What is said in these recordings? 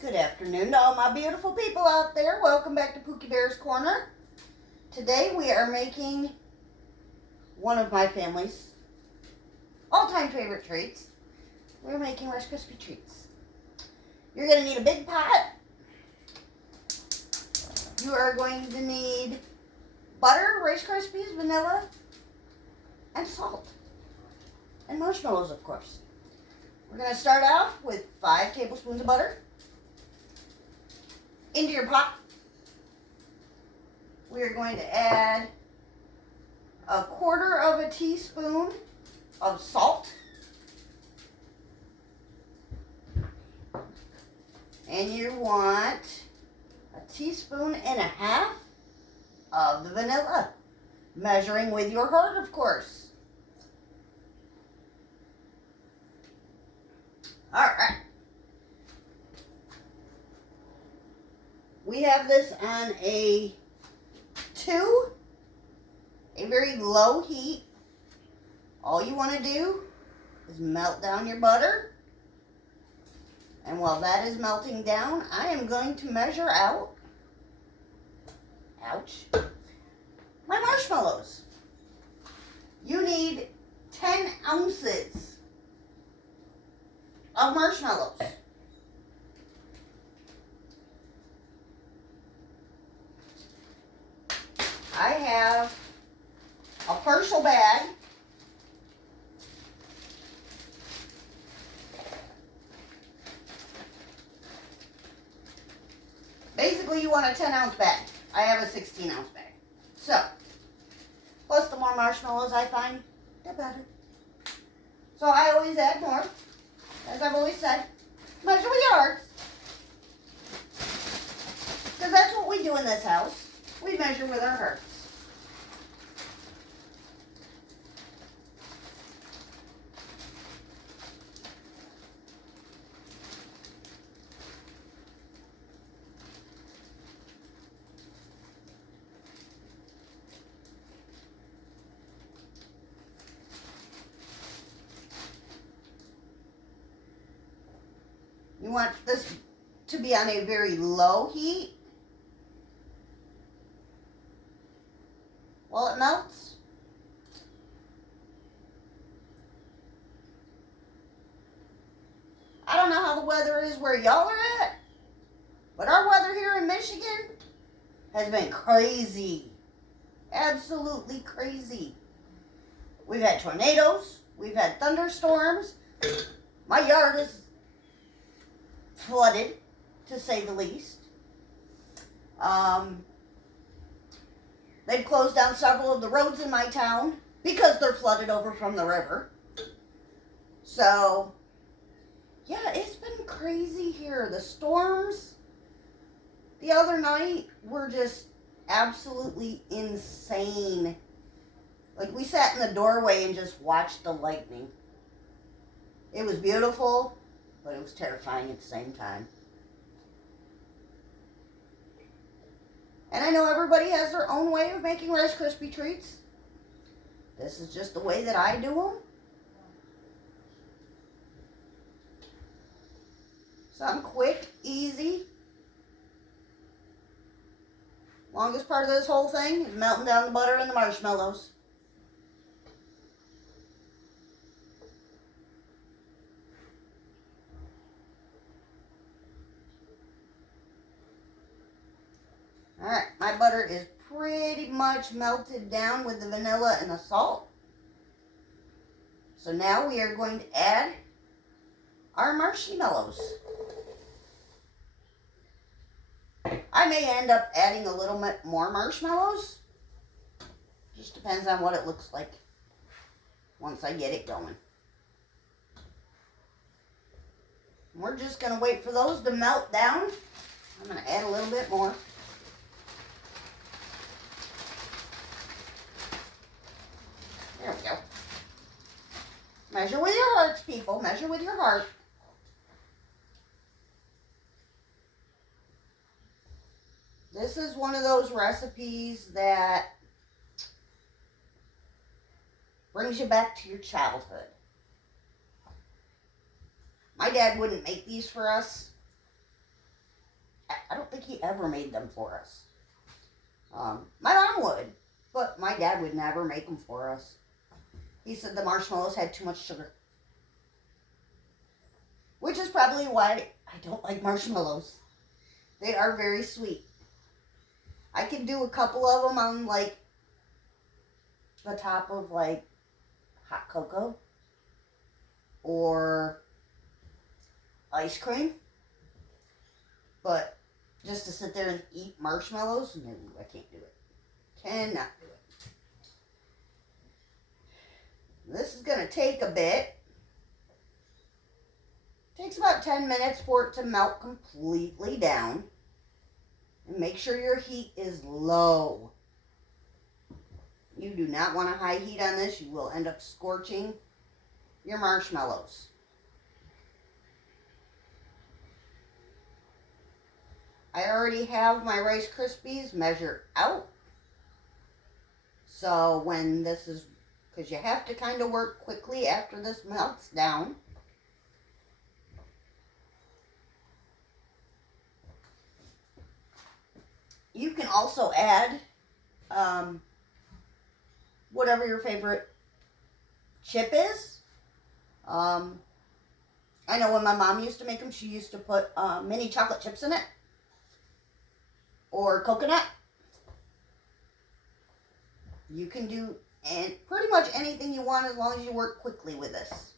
Good afternoon to all my beautiful people out there. Welcome back to PookieBear's Corner. Today we are making one of my family's all-time favorite treats. We're making Rice Krispie treats. You're going to need a big pot. You are going to need butter, Rice Krispies, vanilla, and salt. And marshmallows, of course. We're going to start off with 5 tablespoons of butter. Into your pot, we are going to add 1/4 teaspoon of salt. And you want 1.5 teaspoons of the vanilla. Measuring with your heart, of course. Alright. We have this on a very low heat. All you want to do is melt down your butter. And while that is melting down, I am going to measure out, my marshmallows. You need 10 ounces of marshmallows. I have a partial bag. Basically, you want a 10-ounce bag. I have a 16-ounce bag. So, plus the more marshmallows I find, the better. So I always add more. As I've always said, measure with your hearts. Because that's what we do in this house. We measure with our hearts. You want this to be on a very low heat while it melts. I don't know how the weather is where y'all are at, but our weather here in Michigan has been crazy. Absolutely crazy. We've had tornadoes. We've had thunderstorms. My yard is flooded, to say the least. They've closed down several of the roads in my town because they're flooded over from the river. So, yeah, it's been crazy here. The storms the other night were just absolutely insane. Like, we sat in the doorway and just watched the lightning. It was beautiful, but it was terrifying at the same time. And I know everybody has their own way of making Rice Krispie treats. This is just the way that I do them. Something quick, easy. Longest part of this whole thing is melting down the butter and the marshmallows. Alright, my butter is pretty much melted down with the vanilla and the salt. So now we are going to add our marshmallows. I may end up adding a little bit more marshmallows. Just depends on what it looks like once I get it going. We're just going to wait for those to melt down. I'm going to add a little bit more. There we go. Measure with your hearts, people. Measure with your heart. This is one of those recipes that brings you back to your childhood. My dad wouldn't make these for us. don't think he ever made them for us. My mom would, but my dad would never make them for us. He said the marshmallows had too much sugar. Which is probably why I don't like marshmallows. They are very sweet. I can do a couple of them on like the top of like hot cocoa or ice cream. But just to sit there and eat marshmallows, no, I can't do it. Cannot do it. This is going to take a bit. It takes about 10 minutes for it to melt completely down. And make sure your heat is low. You do not want a high heat on this. You will end up scorching your marshmallows. I already have my Rice Krispies measured out. So when this is, because you have to kind of work quickly after this melts down. You can also add whatever your favorite chip is. I know when my mom used to make them, she used to put mini chocolate chips in it. Or coconut. You can do pretty much anything you want as long as you work quickly with this.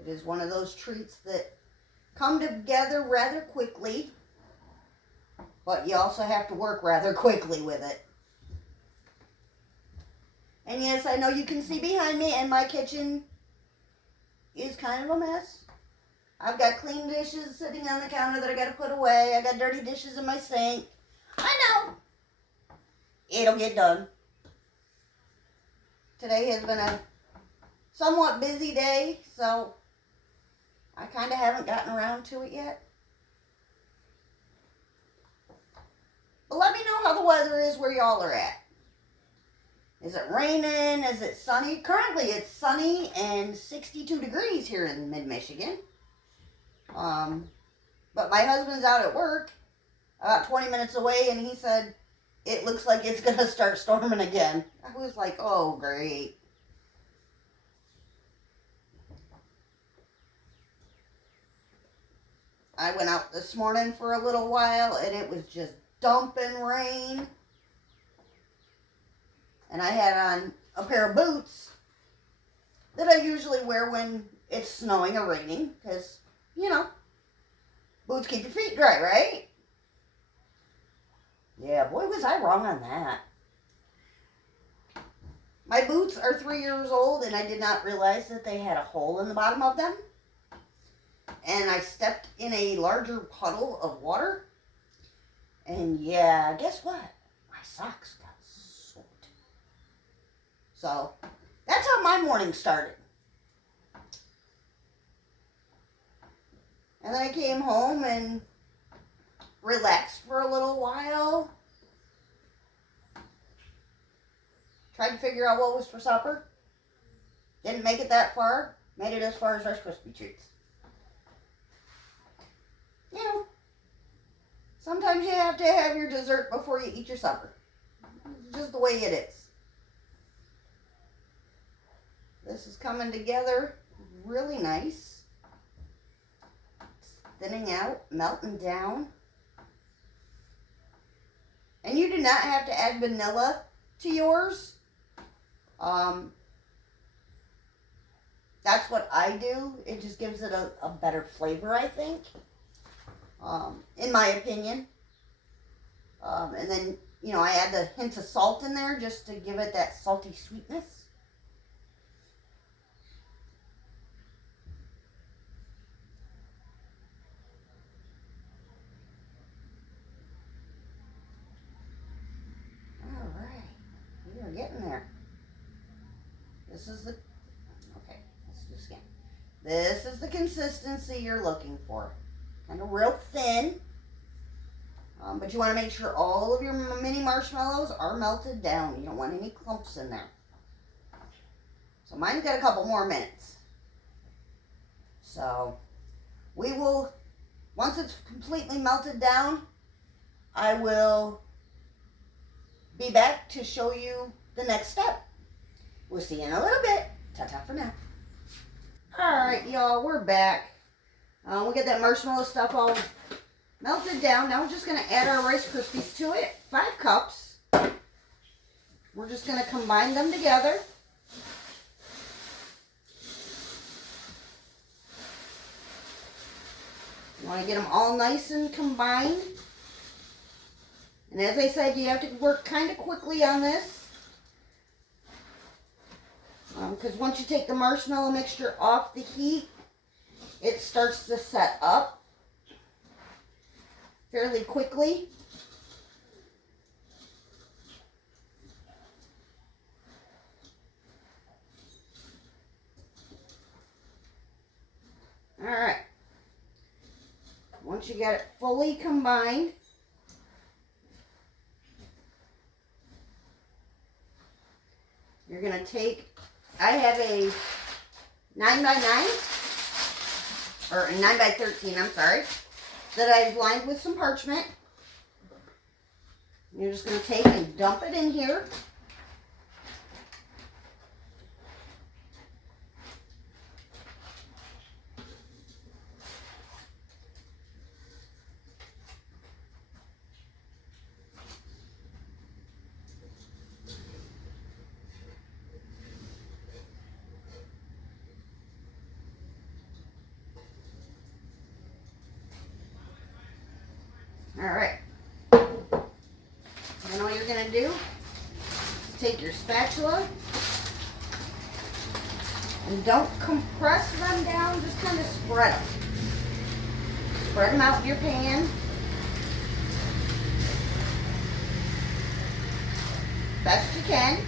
It is one of those treats that come together rather quickly, but you also have to work rather quickly with it. And yes, I know you can see behind me, and my kitchen is kind of a mess. I've got clean dishes sitting on the counter that I got to put away. I got dirty dishes in my sink. I know. It'll get done. Today has been a somewhat busy day, so I kind of haven't gotten around to it yet. But let me know how the weather is where y'all are at. Is it raining? Is it sunny? Currently it's sunny and 62 degrees here in mid-Michigan. But my husband's out at work about 20 minutes away, and he said it looks like it's going to start storming again. I was like, oh, great. I went out this morning for a little while, and it was just dumping rain. And I had on a pair of boots that I usually wear when it's snowing or raining, because, you know, boots keep your feet dry, right? Yeah, boy, was I wrong on that. My boots are 3 years old, and I did not realize that they had a hole in the bottom of them. And I stepped in a larger puddle of water. And yeah, guess what? My socks got soaked. So, that's how my morning started. And then I came home and relaxed for a little while. Tried to figure out what was for supper. Didn't make it that far. Made it as far as Rice Krispie treats. You know, sometimes you have to have your dessert before you eat your supper. It's just the way it is. This is coming together really nice. It's thinning out, melting down. And you do not have to add vanilla to yours. That's what I do. It just gives it a better flavor, I think. In my opinion. And then, you know, I add the hints of salt in there just to give it that salty sweetness. All right, we are getting there. This is the, okay, let's do this again. This is the consistency you're looking for. Kind of real thin. But you want to make sure all of your mini marshmallows are melted down. You don't want any clumps in there. So mine's got a couple more minutes. So we will, once it's completely melted down, I will be back to show you the next step. We'll see you in a little bit. Ta-ta for now. Alright, y'all, we're back. We'll get that marshmallow stuff all melted down. Now we're just going to add our Rice Krispies to it. 5 cups. We're just going to combine them together. You want to get them all nice and combined. And as I said, you have to work kind of quickly on this. Because once you take the marshmallow mixture off the heat, it starts to set up fairly quickly. Alright. Once you get it fully combined, you're going to take, I have a 9x9, or a 9x13, I'm sorry, that I've lined with some parchment. You're just going to take and dump it in here. Alright, then all you're going to do is take your spatula and don't compress them down, just kind of spread them. Spread them out in your pan. Best you can.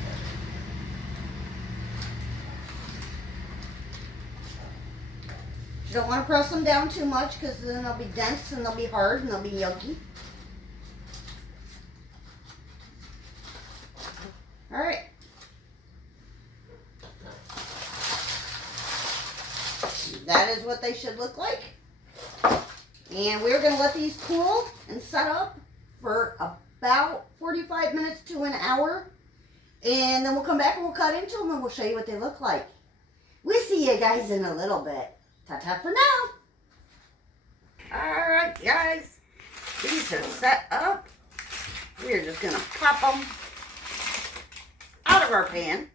You don't want to press them down too much because then they'll be dense and they'll be hard and they'll be yucky. Alright. That is what they should look like. And we're going to let these cool and set up for about 45 minutes to an hour. And then we'll come back and we'll cut into them and we'll show you what they look like. We'll see you guys in a little bit. Ta-ta for now. Alright, guys. These are set up. We're just going to pop them out of our pan.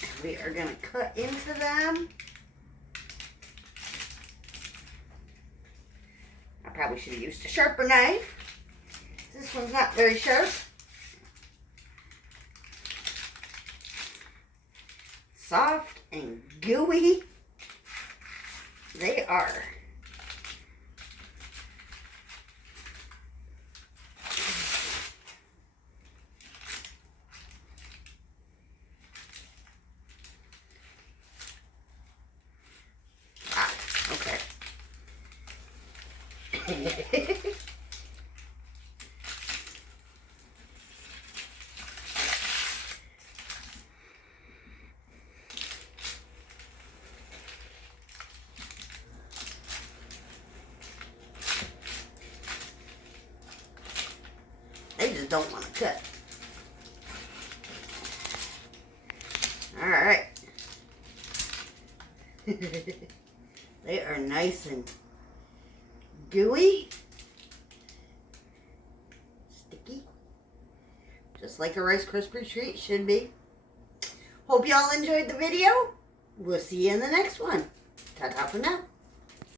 And we are going to cut into them. I probably should have used a sharper knife. This one's not very sharp. Soft and gooey. They are. Ah, okay. They just don't want to cut. Alright. They are nice and gooey. Sticky. Just like a Rice Krispie treat should be. Hope y'all enjoyed the video. We'll see you in the next one. Ta-ta for now.